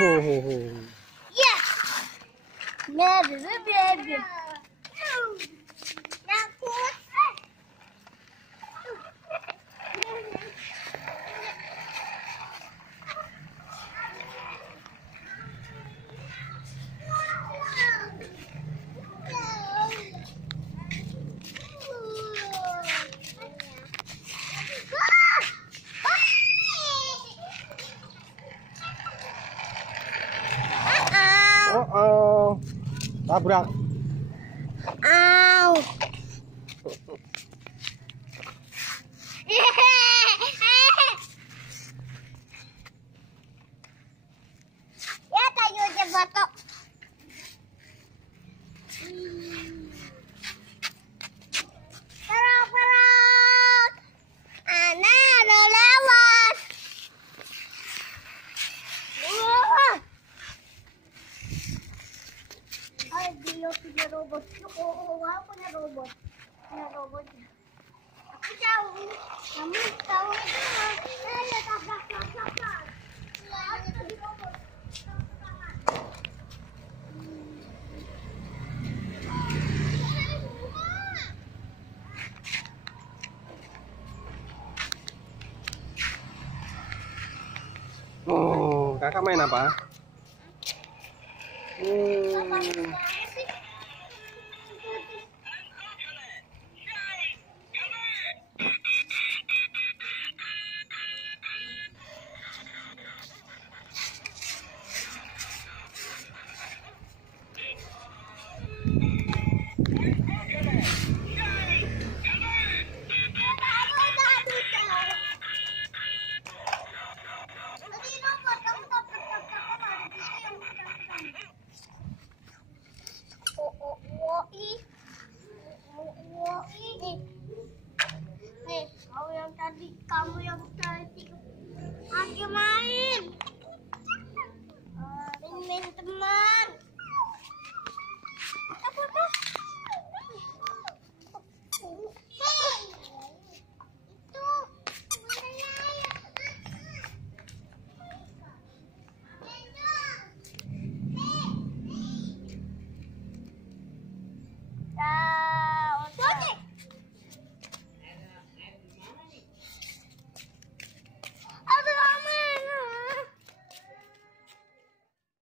Ya. Baby. Takut. Oh, tabrak. Au. Ya tayo sa bato. Parang. Ana, lalawas. Ay, di yung punya robot. Oo, ako na robot. Na robot. Ako daw. Kami daw. Ay, tabak. Ano to di robot? Oh, kakak main apa? Nih, kamu yang tadi, kamu yang